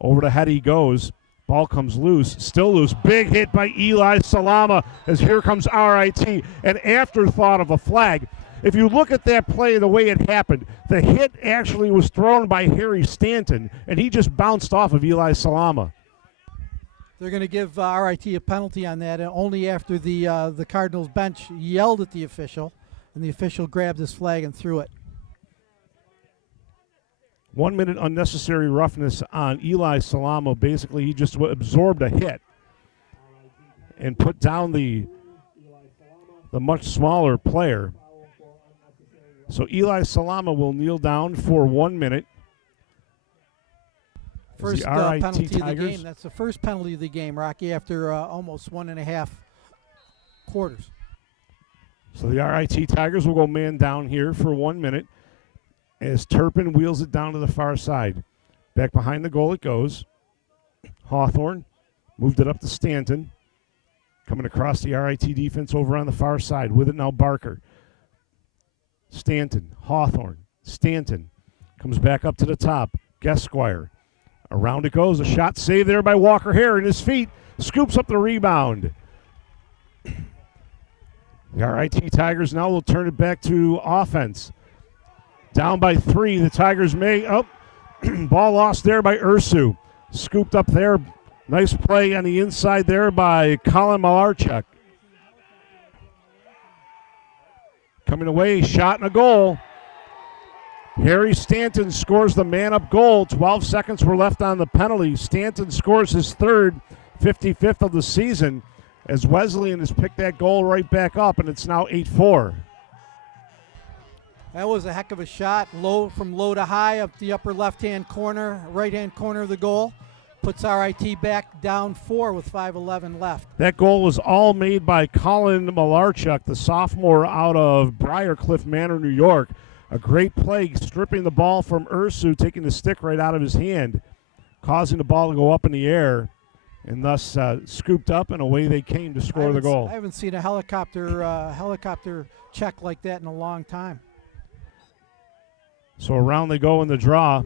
Over the head he goes. Ball comes loose, still loose. Big hit by Eli Salama as here comes RIT. An afterthought of a flag. If you look at that play the way it happened, the hit actually was thrown by Harry Stanton, and he just bounced off of Eli Salama. They're going to give RIT a penalty on that, and only after the Cardinals bench yelled at the official, and the official grabbed his flag and threw it. 1 minute unnecessary roughness on Eli Salamo. Basically, he just absorbed a hit and put down the much smaller player. So Eli Salama will kneel down for 1 minute. First penalty of the game. That's the first penalty of the game, Rocky, after almost 1.5 quarters. So the RIT Tigers will go man down here for 1 minute as Turpin wheels it down to the far side. Back behind the goal it goes. Hawthorne moved it up to Stanton. Coming across the RIT defense over on the far side. With it now Barker. Stanton, Hawthorne, Stanton. Comes back up to the top. Gesquire. Around it goes. A shot saved there by Walker Hare, and his feet scoops up the rebound. The RIT Tigers now will turn it back to offense. Down by 3. The Tigers may. Oh, ball lost there by Ursu. Scooped up there. Nice play on the inside there by Colin Malarchuk. Coming away, shot and a goal. Harry Stanton scores the man-up goal. 12 seconds were left on the penalty. Stanton scores his third, 55th of the season, as Wesleyan has picked that goal right back up, and it's now 8-4. That was a heck of a shot. From low to high up the upper left-hand corner, right-hand corner of the goal. Puts RIT back down 4 with 5:11 left. That goal was all made by Colin Malarchuk, the sophomore out of Briarcliff Manor, New York. A great play, stripping the ball from Ursu, taking the stick right out of his hand, causing the ball to go up in the air, and thus scooped up, and away they came to score the goal. I haven't seen a helicopter check like that in a long time. So around they go in the draw.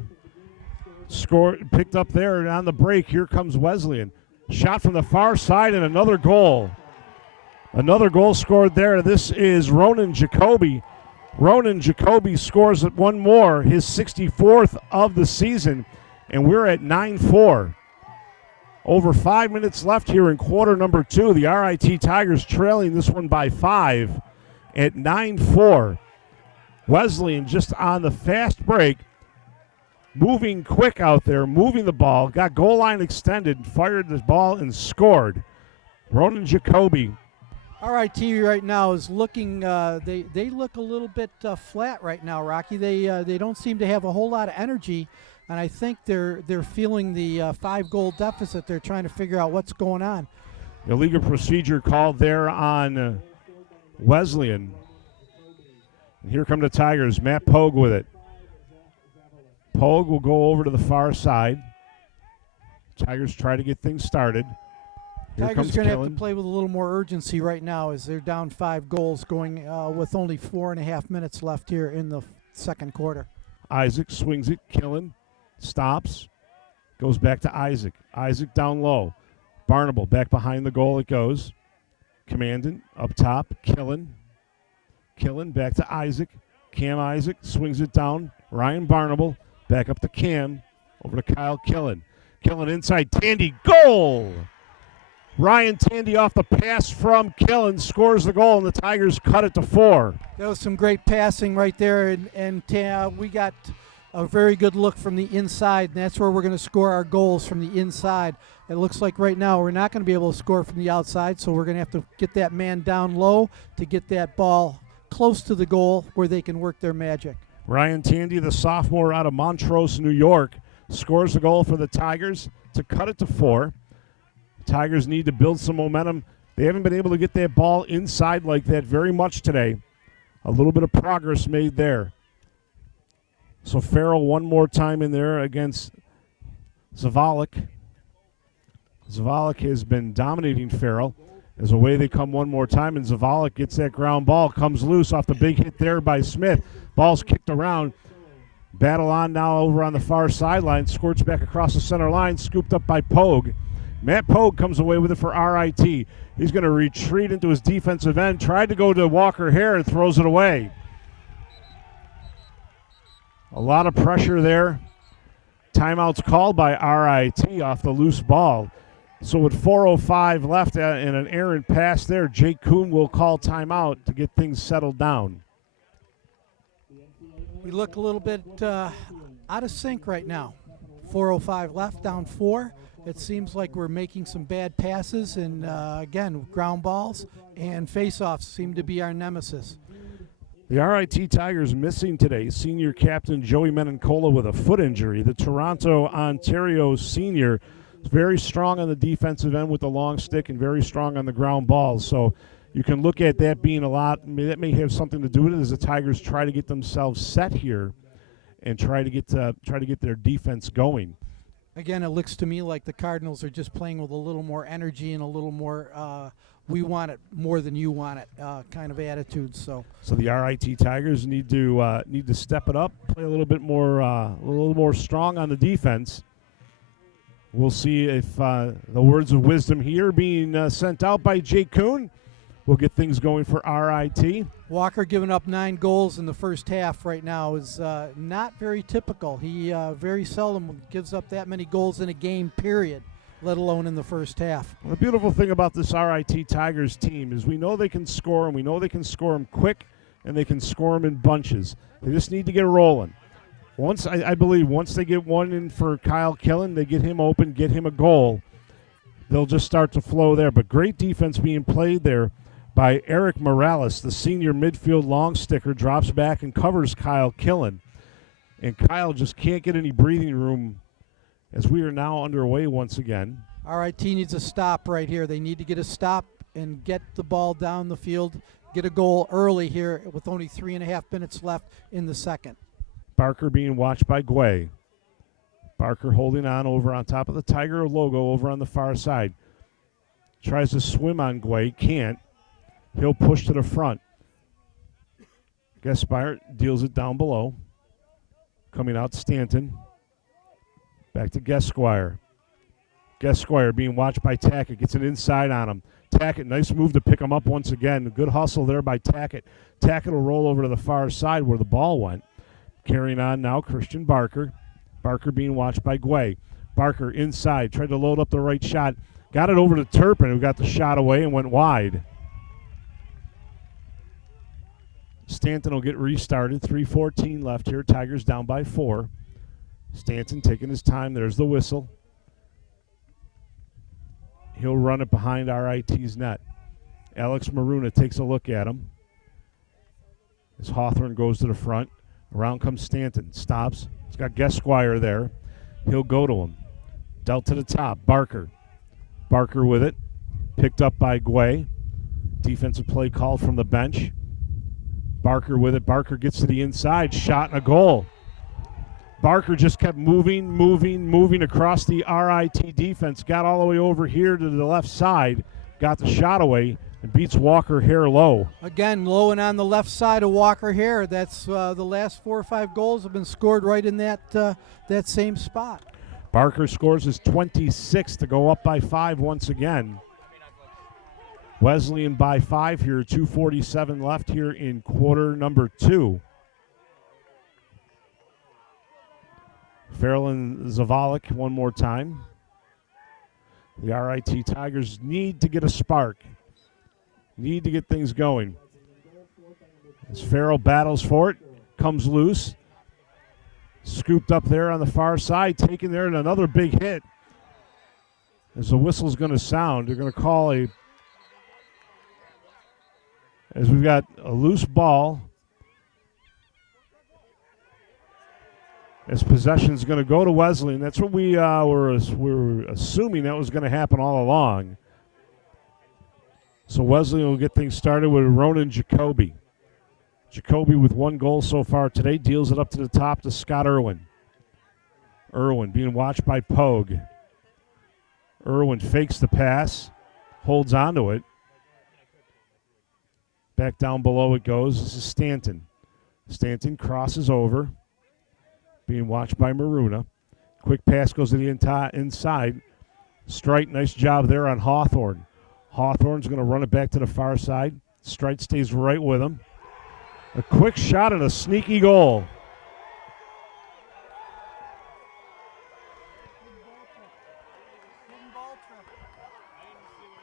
Picked up there, and on the break, here comes Wesleyan. Shot from the far side, and another goal. Another goal scored there. This is Ronan Jacobi. Ronan Jacobi scores one more, his 64th of the season, and we're at 9-4. Over 5 minutes left here in quarter number 2. The RIT Tigers trailing this one by 5 at 9-4. Wesleyan just on the fast break, moving quick out there, moving the ball, got goal line extended, fired the ball, and scored. Ronan Jacobi. RIT right now is looking, they look a little bit flat right now, Rocky. They don't seem to have a whole lot of energy, and I think they're feeling the 5-goal deficit. They're trying to figure out what's going on. Illegal procedure called there on Wesleyan. And here come the Tigers. Matt Pogue with it. Pogue will go over to the far side. Tigers try to get things started. Tigers are going to have to play with a little more urgency right now as they're down 5 goals going with only 4.5 minutes left here in the second quarter. Isaac swings it. Killen stops. Goes back to Isaac. Isaac down low. Barnable back behind the goal it goes. Commandant up top. Killen. Killen back to Isaac. Cam Isaac swings it down. Ryan Barnable back up to Cam. Over to Kyle Killen. Killen inside. Tandy. Goal! Ryan Tandy off the pass from Killen scores the goal, and the Tigers cut it to 4. That was some great passing right there, and we got a very good look from the inside, and that's where we're going to score our goals, from the inside. It looks like right now we're not going to be able to score from the outside, so we're going to have to get that man down low to get that ball close to the goal where they can work their magic. Ryan Tandy, the sophomore out of Montrose, New York, scores the goal for the Tigers to cut it to 4. Tigers need to build some momentum. They haven't been able to get that ball inside like that very much today. A little bit of progress made there. So Farrell one more time in there against Zavalik. Zavalik has been dominating Farrell. As away they come one more time, and Zavalik gets that ground ball, comes loose off the big hit there by Smith. Ball's kicked around. Battle on now over on the far sideline. Squirts back across the center line, scooped up by Pogue. Matt Pogue comes away with it for RIT. He's going to retreat into his defensive end, tried to go to Walker Hare and throws it away. A lot of pressure there. Timeout's called by RIT off the loose ball. So with 4:05 left and an errant pass there, Jake Kuhn will call timeout to get things settled down. We look a little bit out of sync right now. 4:05 left, down 4. It seems like we're making some bad passes, and again, ground balls and face-offs seem to be our nemesis. The RIT Tigers missing today. Senior captain Joey Menencola with a foot injury. The Toronto, Ontario senior is very strong on the defensive end with the long stick and very strong on the ground balls. So you can look at that being a lot. That may have something to do with it as the Tigers try to get themselves set here and try to get their defense going. Again, it looks to me like the Cardinals are just playing with a little more energy and a little more we want it more than you want it kind of attitude. So the RIT Tigers need to step it up, play a little more strong on the defense. We'll see if the words of wisdom here being sent out by Jake Kuhn will get things going for RIT. Walker giving up 9 goals in the first half right now is not very typical. He very seldom gives up that many goals in a game, period, let alone in the first half. Well, the beautiful thing about this RIT Tigers team is we know they can score, and we know they can score them quick, and they can score them in bunches. They just need to get rolling. I believe once they get one in for Kyle Killen, they get him open, get him a goal, they'll just start to flow there. But great defense being played there by Eric Morales. The senior midfield long sticker drops back and covers Kyle Killen. And Kyle just can't get any breathing room as we are now underway once again. RIT needs a stop right here. They need to get a stop and get the ball down the field, get a goal early here with only 3.5 minutes left in the second. Barker being watched by Guay. Barker holding on over on top of the Tiger logo over on the far side. Tries to swim on Guay, can't. He'll push to the front. Gaspar deals it down below. Coming out Stanton. Back to Gasquire. Gasquire being watched by Tackett. Gets it inside on him. Tackett, nice move to pick him up once again. Good hustle there by Tackett. Tackett will roll over to the far side where the ball went. Carrying on now, Christian Barker. Barker being watched by Guay. Barker inside. Tried to load up the right shot. Got it over to Turpin, who got the shot away and went wide. Stanton will get restarted. 3:14 left here. Tigers down by 4. Stanton taking his time. There's the whistle. He'll run it behind RIT's net. Alex Maruna takes a look at him. As Hawthorne goes to the front. Around comes Stanton. Stops. He's got Gasquire there. He'll go to him. Dealt to the top. Barker. Barker with it. Picked up by Guay. Defensive play called from the bench. Barker with it. Barker gets to the inside. Shot and a goal. Barker just kept moving across the RIT defense. Got all the way over here to the left side. Got the shot away and beats Walker Hare low. Again, low and on the left side of Walker Hare. That's the last 4 or 5 goals have been scored right in that same spot. Barker scores his 26th to go up by 5 once again. Wesleyan by 5 here. 2:47 left here in quarter number 2. Farrell and Zavalik one more time. The RIT Tigers need to get a spark. Need to get things going. As Farrell battles for it, comes loose. Scooped up there on the far side, taken there, and another big hit. As the whistle's going to sound, they're going to call a, as we've got a loose ball, as possession's going to go to Wesleyan. That's what we were assuming that was going to happen all along. So Wesleyan will get things started with Ronan Jacobi. Jacobi with 1 goal so far today, deals it up to the top to Scott Irwin. Irwin being watched by Pogue. Irwin fakes the pass, holds onto it. Back down below it goes. This is Stanton. Stanton crosses over, being watched by Maruna. Quick pass goes to the inside. Strite, nice job there on Hawthorne. Hawthorne's going to run it back to the far side. Strite stays right with him. A quick shot and a sneaky goal.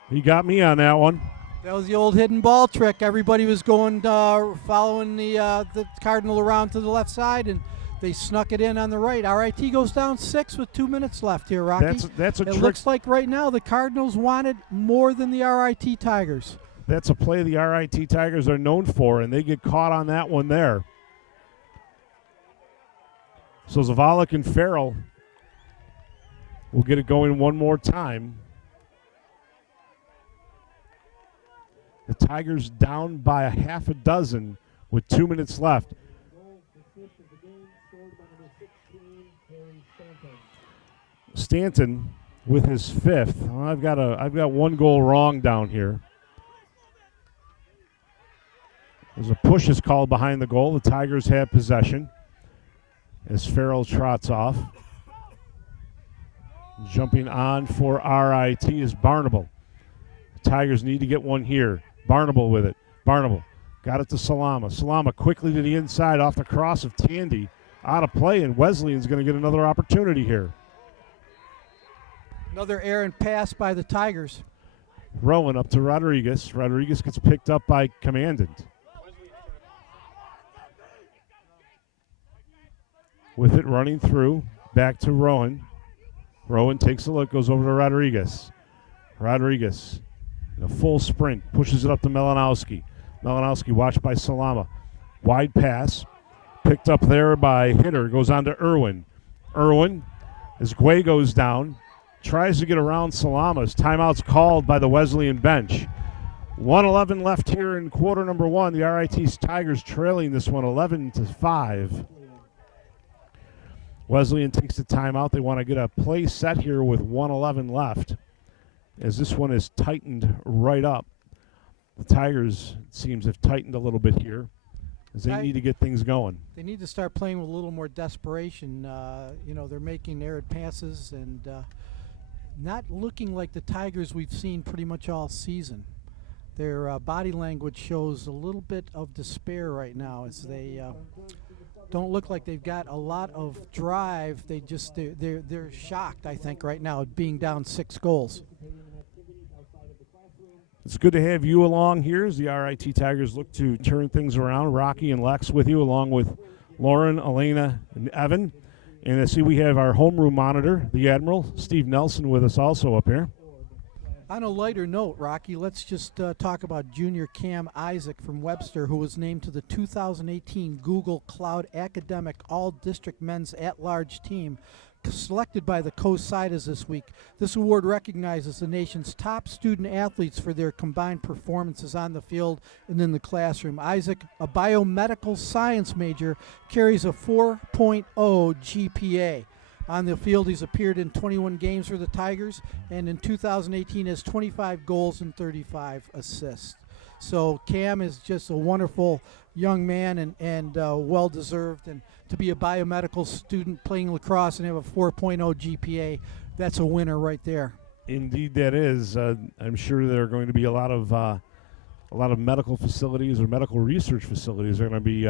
He got me on that one. That was the old hidden ball trick. Everybody was going following the Cardinal around to the left side, and they snuck it in on the right. RIT goes down 6 with 2 minutes left here, Rocky. That's a it trick. Looks like right now the Cardinals want it more than the RIT Tigers. That's a play the RIT Tigers are known for, and they get caught on that one there. So Zavalik and Farrell will get it going one more time. The Tigers down by a half a dozen with 2 minutes left. Stanton with his 5th. Well, I've got 1 goal wrong down here. There's a push is called behind the goal. The Tigers have possession as Farrell trots off. Jumping on for RIT is Barnable. The Tigers need to get one here. Barnable with it. Barnable got it to Salama. Salama quickly to the inside off the cross of Tandy. Out of play, and Wesleyan's going to get another opportunity here. Another errant pass by the Tigers. Rowan up to Rodriguez. Rodriguez gets picked up by Commandant. With it running through, back to Rowan. Rowan takes a look, goes over to Rodriguez. Rodriguez In a full sprint, pushes it up to Melanowski. Melanowski watched by Salama. Wide pass, picked up there by Hitter, goes on to Irwin. Irwin, as Guay goes down, tries to get around Salama's. Timeout's called by the Wesleyan bench. 1:11 left here in quarter number one. The RIT Tigers trailing this one 11-5. Wesleyan takes the timeout. They want to get a play set here with 1:11 left, as this one is tightened right up. The Tigers, it seems, have tightened a little bit here, as they need to get things going. They need to start playing with a little more desperation. They're making errant passes and not looking like the Tigers we've seen pretty much all season. Their body language shows a little bit of despair right now, as they don't look like they've got a lot of drive. They're shocked, I think, right now at being down 6 goals. It's good to have you along here as the RIT Tigers look to turn things around. Rocky and Lex with you, along with Lauren, Elena, and Evan. And I see we have our homeroom monitor, the Admiral, Steve Nelson, with us also up here. On a lighter note, Rocky, let's just talk about junior Cam Isaac from Webster, who was named to the 2018 Google Cloud Academic All-District Men's At-Large Team, selected by the COSIDAs this week. This award recognizes the nation's top student athletes for their combined performances on the field and in the classroom. Isaac, a biomedical science major, carries a 4.0 GPA. On the field, he's appeared in 21 games for the Tigers, and in 2018 has 25 goals and 35 assists. So Cam is just a wonderful young man and well-deserved. And to be a biomedical student playing lacrosse and have a 4.0 GPA, that's a winner right there. Indeed, that is. I'm sure there are going to be a lot of medical facilities or medical research facilities are going to be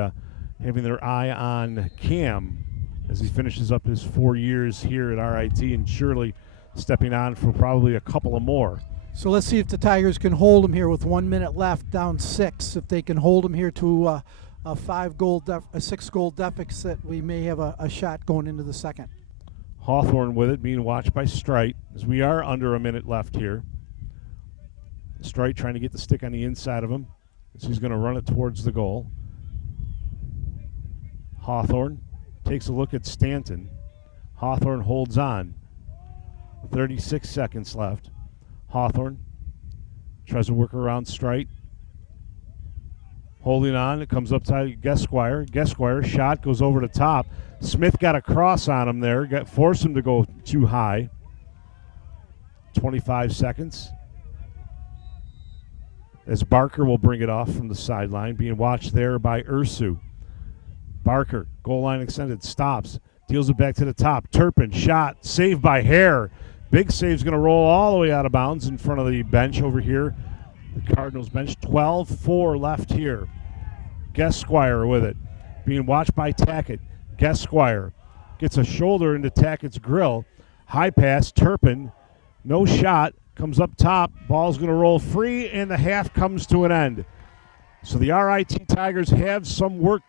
having their eye on Cam as he finishes up his 4 years here at RIT, and surely stepping on for probably a couple of more. So let's see if the Tigers can hold him here with 1 minute left, down 6. If they can hold him here to a 6-goal deficit, we may have a shot going into the second. Hawthorne with it, being watched by Strite, as we are under a minute left here. Strite trying to get the stick on the inside of him, as he's going to run it towards the goal. Hawthorne takes a look at Stanton. Hawthorne holds on. 36 seconds left. Hawthorne tries to work around Strite. Holding on, it comes up to Gesquire. Gesquire, shot goes over the top. Smith got a cross on him there, forced him to go too high. 25 seconds. As Barker will bring it off from the sideline, being watched there by Ursu. Barker, goal line extended, stops, deals it back to the top. Turpin, shot, saved by Hare. Big save's going to roll all the way out of bounds in front of the bench over here. The Cardinals bench, 12-4 left here. Gesquire with it, being watched by Tackett. Gesquire gets a shoulder into Tackett's grill. High pass, Turpin, no shot, comes up top. Ball's going to roll free, and the half comes to an end. So the RIT Tigers have some work